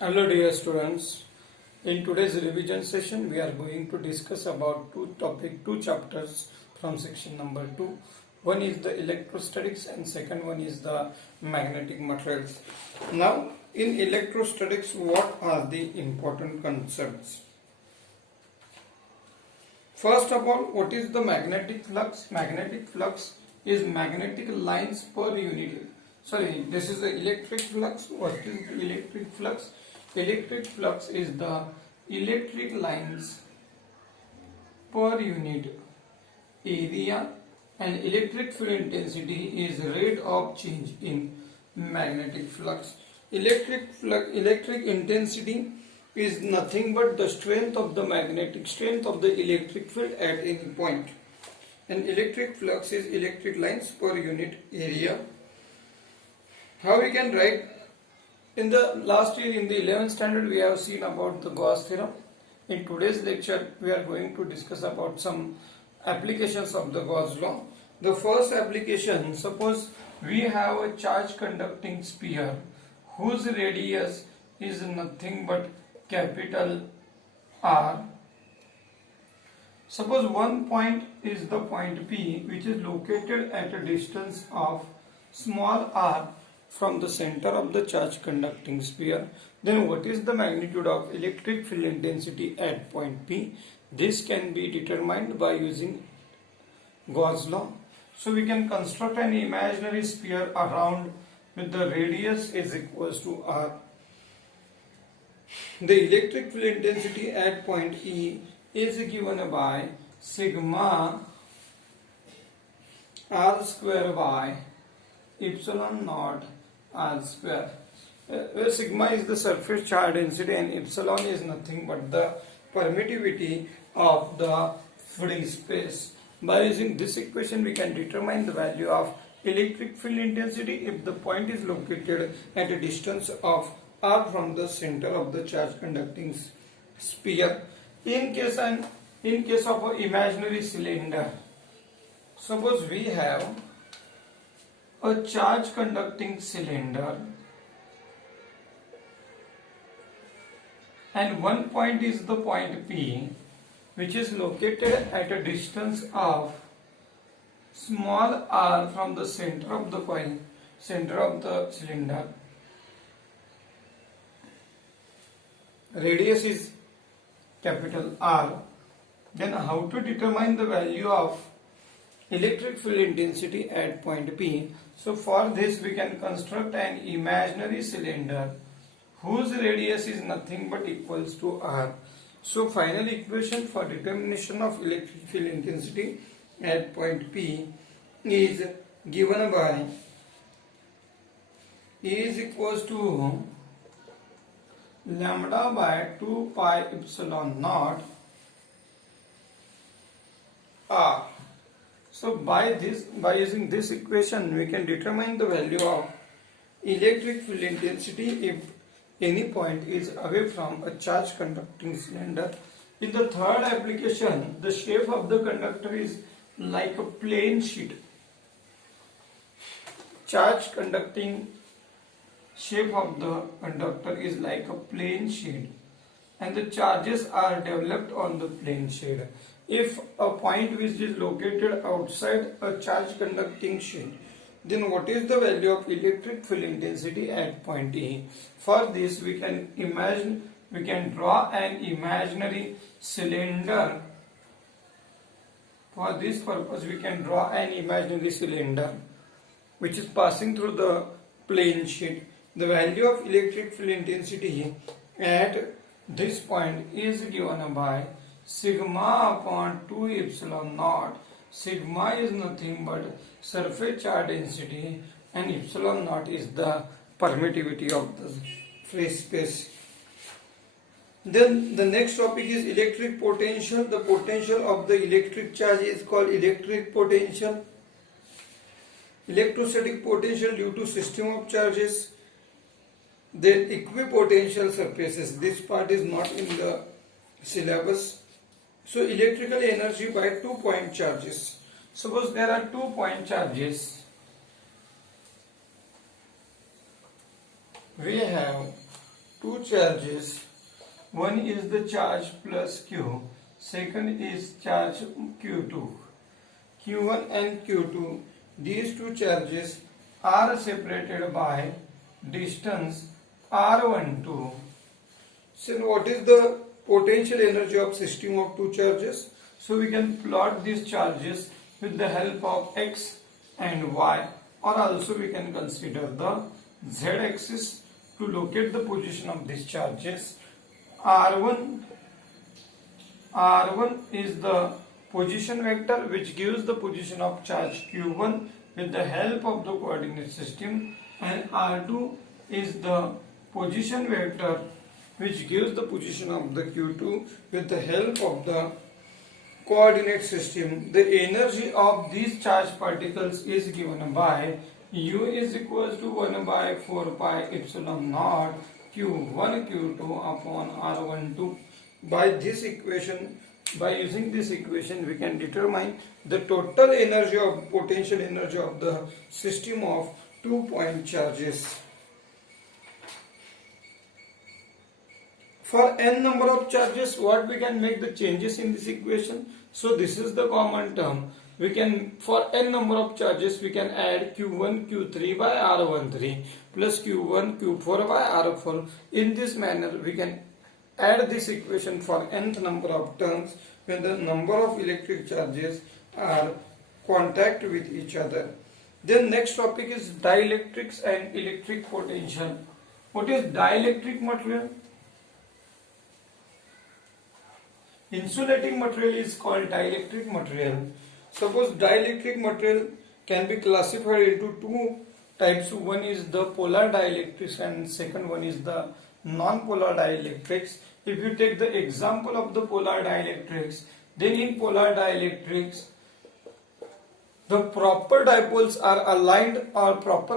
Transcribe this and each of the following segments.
Hello dear students, in today's revision session we are going to discuss about two chapters from section number 2. One is the electrostatics and second one is the magnetic materials. Now in electrostatics, what are the important concepts? First of all, what is the magnetic flux? Magnetic flux is magnetic lines per unit. Sorry, this is the electric flux. What is the electric flux? Electric flux is the electric lines per unit area, and electric field intensity is rate of change in magnetic flux. Electric intensity is nothing but the strength of the electric field at any point, and electric flux is electric lines per unit area. How we can write? In the last year, in the 11th standard, we have seen about the Gauss theorem. In today's lecture, we are going to discuss about some applications of the Gauss law. The first application, suppose we have a charge conducting sphere whose radius is nothing but capital R. Suppose one point is the point P, which is located at a distance of small r from the center of the charge conducting sphere. Then what is the magnitude of electric field intensity at point P? This can be determined by using Gauss law. So we can construct an imaginary sphere around with the radius is equals to r. The electric field intensity at point E is given by sigma r square by epsilon naught r square, where sigma is the surface charge density and epsilon is nothing but the permittivity of the free space. By using this equation, we can determine the value of electric field intensity if the point is located at a distance of r from the center of the charge conducting sphere. In case of an imaginary cylinder, suppose we have a charge conducting cylinder and one point is the point P, which is located at a distance of small r from the center of the coil, center of the cylinder. Radius is capital R. Then how to determine the value of electric field intensity at point P? So for this we can construct an imaginary cylinder whose radius is nothing but equals to R. So final equation for determination of electric field intensity at point P is given by E is equals to lambda by 2 pi epsilon naught R. So by using this equation, we can determine the value of electric field intensity if any point is away from a charge conducting cylinder. In the third application, the shape of the conductor is like a plane sheet. Charge conducting shape of the conductor is like a plane sheet, and the charges are developed on the plane sheet. If a point which is located outside a charge conducting sheet, then what is the value of electric field intensity at point E? For this we can draw an imaginary cylinder. For this purpose we can draw an imaginary cylinder which is passing through the plane sheet. The value of electric field intensity at this point is given by sigma upon 2 epsilon naught. Sigma is nothing but surface charge density and epsilon naught is the permittivity of the free space. Then the next topic is electric potential. The potential of the electric charge is called electric potential. Electrostatic potential due to system of charges. Then equipotential surfaces. This part is not in the syllabus. So electrical energy by 2 point charges. Suppose there are 2 point charges. We have 2 two charges. One is the charge plus Q, second is charge Q2. Q1 and Q2, these two charges are separated by distance R12. So what is the potential energy of system of two charges? So we can plot these charges with the help of X and Y, or also we can consider the Z axis to locate the position of these charges. R1 is the position vector which gives the position of charge Q1 with the help of the coordinate system, and R2 is the position vector which gives the position of the Q2 with the help of the coordinate system. The energy of these charged particles is given by U is equals to 1 by 4 pi epsilon naught Q1 Q2 upon R12. By this equation, by using this equation, we can determine the total energy of potential energy of the system of 2-point charges. For n number of charges, what we can make the changes in this equation? So this is the common term. We can, for n number of charges, we can add Q1 Q3 by R13 plus Q1 Q4 by R4. In this manner, we can add this equation for nth number of terms when the number of electric charges are contact with each other. Then next topic is dielectrics and electric potential. What is dielectric material? Insulating material is called dielectric material. Suppose dielectric material can be classified into two types. One is the polar dielectrics and second one is the non-polar dielectrics. If you take the example of the polar dielectrics, then in polar dielectrics, the proper dipoles are aligned or proper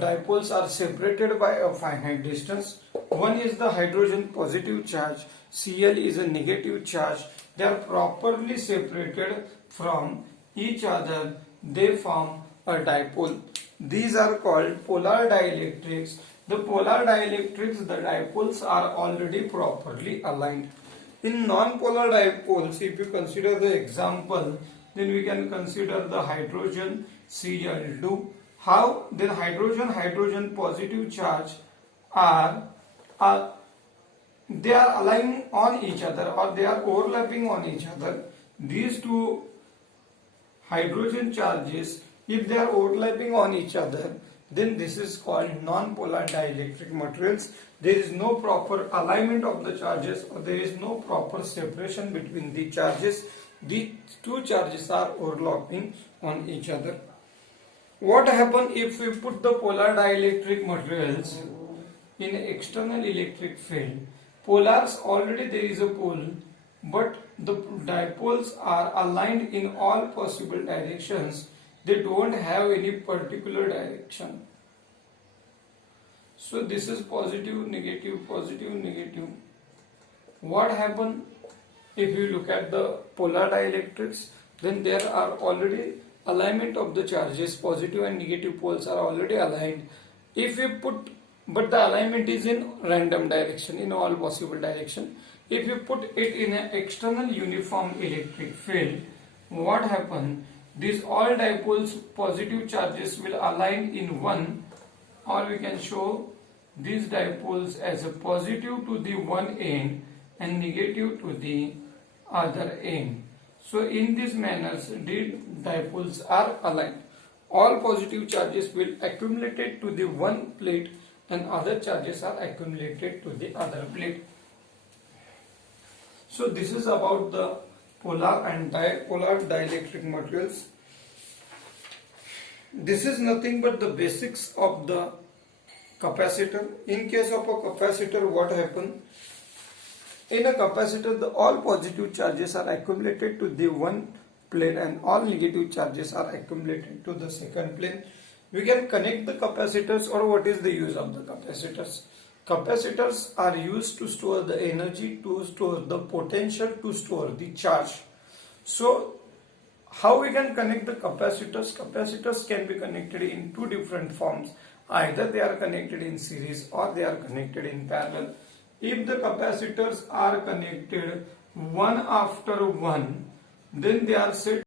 dipoles are separated by a finite distance. One is the hydrogen positive charge, Cl is a negative charge. They are properly separated from each other. They form a dipole. These are called polar dielectrics. The polar dielectrics, the dipoles are already properly aligned. In non-polar dipoles, if you consider the example, then we can consider the hydrogen Cl2. How? Then hydrogen positive charge they are aligning on each other, or they are overlapping on each other. These two hydrogen charges, if they are overlapping on each other, then this is called non-polar dielectric materials. There is no proper alignment of the charges, or there is no proper separation between the charges. These two charges are overlapping on each other. What happens if we put the polar dielectric materials in an external electric field? Polars, already there is a pole, but the dipoles are aligned in all possible directions. They don't have any particular direction. So this is positive, negative, positive, negative. What happens if you look at the polar dielectrics? Then there are already alignment of the charges. Positive and negative poles are already aligned. If we put, but the alignment is in random direction, in all possible direction. If you put it in an external uniform electric field, what happens? These all dipoles positive charges will align in one, or we can show these dipoles as a positive to the one end and negative to the other end. So in this manner, these dipoles are aligned. All positive charges will accumulate to the one plate and other charges are accumulated to the other plate. So this is about the polar and dipolar dielectric materials. This is nothing but the basics of the capacitor. In case of a capacitor, what happens? In a capacitor, all positive charges are accumulated to the one plane and all negative charges are accumulated to the second plane. We can connect the capacitors, or what is the use of the capacitors? Capacitors are used to store the energy, to store the potential, to store the charge. So how we can connect the capacitors? Capacitors can be connected in two different forms. Either they are connected in series or they are connected in parallel. if the capacitors are connected one after one, then they are said